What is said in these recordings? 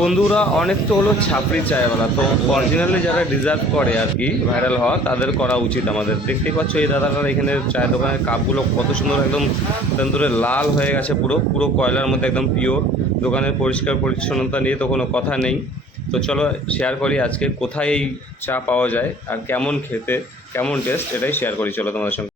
বন্ধুরা অনেক তো হলো ছাপড়ি চায়ওয়ালা, তো অরিজিনালি যারা ডিজার্ভ করে আর কি ভাইরাল হওয়া, তাদের করা উচিত। আমাদের দেখতেই পাচ্ছ এই দাদাটার এখানে চায়ের দোকানের কাপগুলো কত সুন্দর, একদম তন্দুরে লাল হয়ে গেছে, পুরো পুরো কয়লার মধ্যে একদম পিওর। দোকানের পরিষ্কার পরিচ্ছন্নতা নিয়ে তো কোনো কথা নেই। তো চলো শেয়ার করি আজকে কোথায় এই চা পাওয়া যায় আর কেমন খেতে, কেমন টেস্ট, এটাই শেয়ার করি চলো তোমাদের সঙ্গে।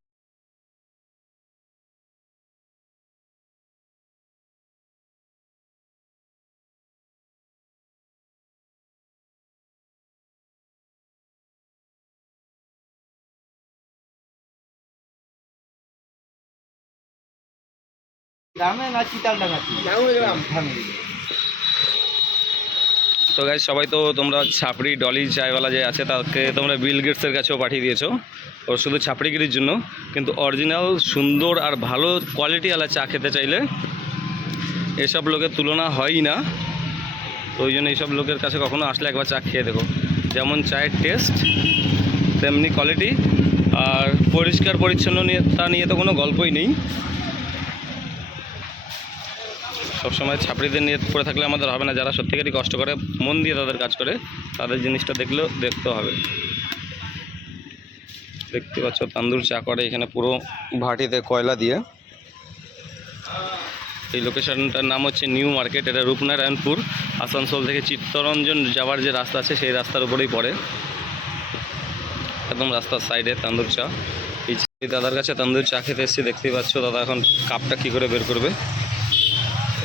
গ্রামে না চিতালডাঙ্গাতে গ্রামে। তো গাইজ সবাই তো তোমরা ছাপড়ি ডলি চায়ওয়ালা যে আছে তাকে তোমরা বিল গেটসের কাছেও পাঠিয়ে দিয়েছো ওর শুধু ছাপড়িগিরির জন্য, কিন্তু অরিজিনাল সুন্দর আর ভালো কোয়ালিটিওয়ালা চা খেতে চাইলে এসব লোকের তুলনা হয়ই না। তো ওই জন্য এইসব লোকের কাছে কখনো আসলে একবার চা খেয়ে দেখো, যেমন চায়ের টেস্ট তেমনি কোয়ালিটি, আর পরিষ্কার পরিচ্ছন্ন নিয়ে তা নিয়ে তো কোনো গল্পই নেই। সবসময় ছাপড়িদের নিয়ে পড়ে থাকলে আমাদের হবে না। যারা সত্যিকারই কষ্ট করে মন দিয়ে তাদের কাজ করে, তাদের জিনিসটা দেখলেও দেখতে হবে। দেখতে পাচ্ছ তান্দুর চা করে এখানে পুরো ভাটিতে কয়লা দিয়ে। এই লোকেশনটার নাম হচ্ছে নিউ মার্কেট, এটা রূপনারায়ণপুর। আসানসোল থেকে চিত্তরঞ্জন যাওয়ার যে রাস্তা আছে সেই রাস্তার উপরেই পড়ে, একদম রাস্তার সাইডে তান্দুর চা। এই দাদার কাছে তান্দুর চা খেতে এসেছি, দেখতেই পাচ্ছ দাদা এখন কাপটা কী করে বের করবে।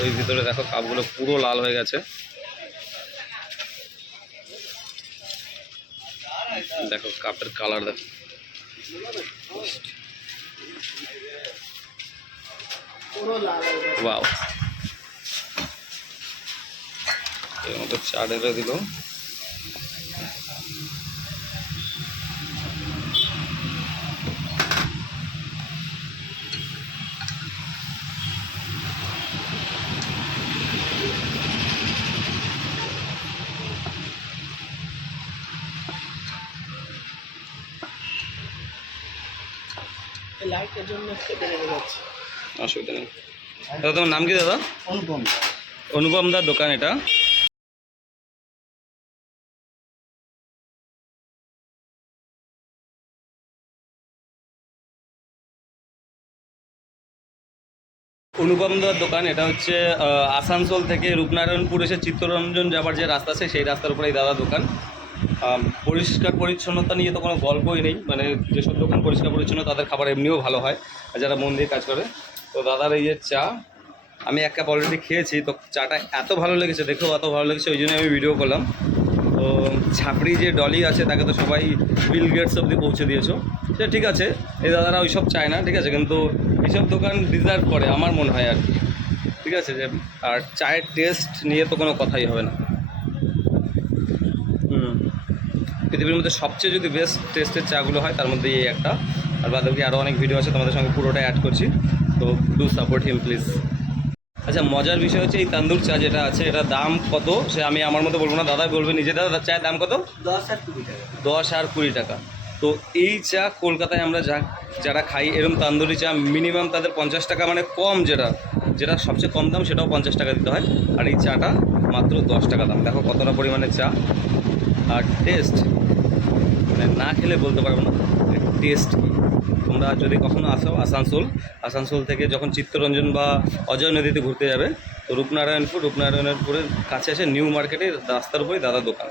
ওই ভিতরে দেখো কাপগুলো পুরো লাল হয়ে গেছে, দেখো কাপের কালার দেখো। ওয়াও, এর মধ্যে চা ঢেলে দিল। লাইটের জন্য কেটে রেখে যাচ্ছে। অসুবিধা নেই। দাদা তোমার নাম কি দাদা? অনুপম। অনুপম দার দোকান এটা। অনুপম দার দোকান এটা হচ্ছে আসানসোল থেকে রূপনারায়ণপুর এসে চিত্তরঞ্জন যাবার যে রাস্তা আছে সেই রাস্তার উপরে এই দাদার দোকান। পরিষ্কার পরিচ্ছন্নতা নিয়ে তো কোনো গল্পই নেই, মানে যেসব দোকান পরিষ্কার পরিচ্ছন্ন তাদের খাবার এমনিও ভালো হয়, আর যারা মন দিয়ে কাজ করে। তো দাদার এই যে চা, আমি এক কাপ অলরেডি খেয়েছি, তো চাটা এত ভালো লেগেছে, দেখেও এত ভালো লেগেছে, ওই জন্য আমি ভিডিও করলাম। তো ছাপড়ি যে ডলি আছে তাকে তো সবাই বিল গেটস অবধি পৌঁছে দিয়েছো, সে ঠিক আছে, এই দাদারা ওইসব চায় না, ঠিক আছে, কিন্তু এইসব দোকান ডিজার্ভ করে আমার মনে হয় আর কি, ঠিক আছে। যে আর চায়ের টেস্ট নিয়ে তো কোনো কথাই হবে না। পৃথিবীর মধ্যে সবচেয়ে যদি বেস্ট টেস্টের চাগুলো হয় তার মধ্যে এই একটা, আর বাদবাকি আরও অনেক ভিডিও আছে তোমাদের সঙ্গে পুরোটাই অ্যাড করছি, তো ডু সাপোর্ট হিম প্লিজ। আচ্ছা, মজার বিষয় হচ্ছে এই তান্দুর চা যেটা আছে এটা দাম কত সে আমি আমার মতো বলবো না, দাদাই বলবে নিজে। দাদা চায়ের দাম কত? 10 আর 20 টাকা। 10 আর 20 টাকা। তো এই চা কলকাতায় আমরা যারা খাই এরকম তান্দুরি চা মিনিমাম তাদের 50 টাকা, মানে কম, যেটা সবচেয়ে কম দাম সেটাও 50 টাকা দিতে হয়, আর এই চাটা মাত্র 10 টাকা দাম। দেখো কতটা পরিমাণে চা, আর টেস্ট মানে না খেলে বলতে পারবো না টেস্ট কী। তোমরা যদি কখনো আসো আসানসোল থেকে যখন চিত্তরঞ্জন বা অজয় নদীতে ঘুরতে যাবে, তো রূপনারায়ণপুরের কাছে এসে নিউ মার্কেটের রাস্তার উপরে দাদার দোকান।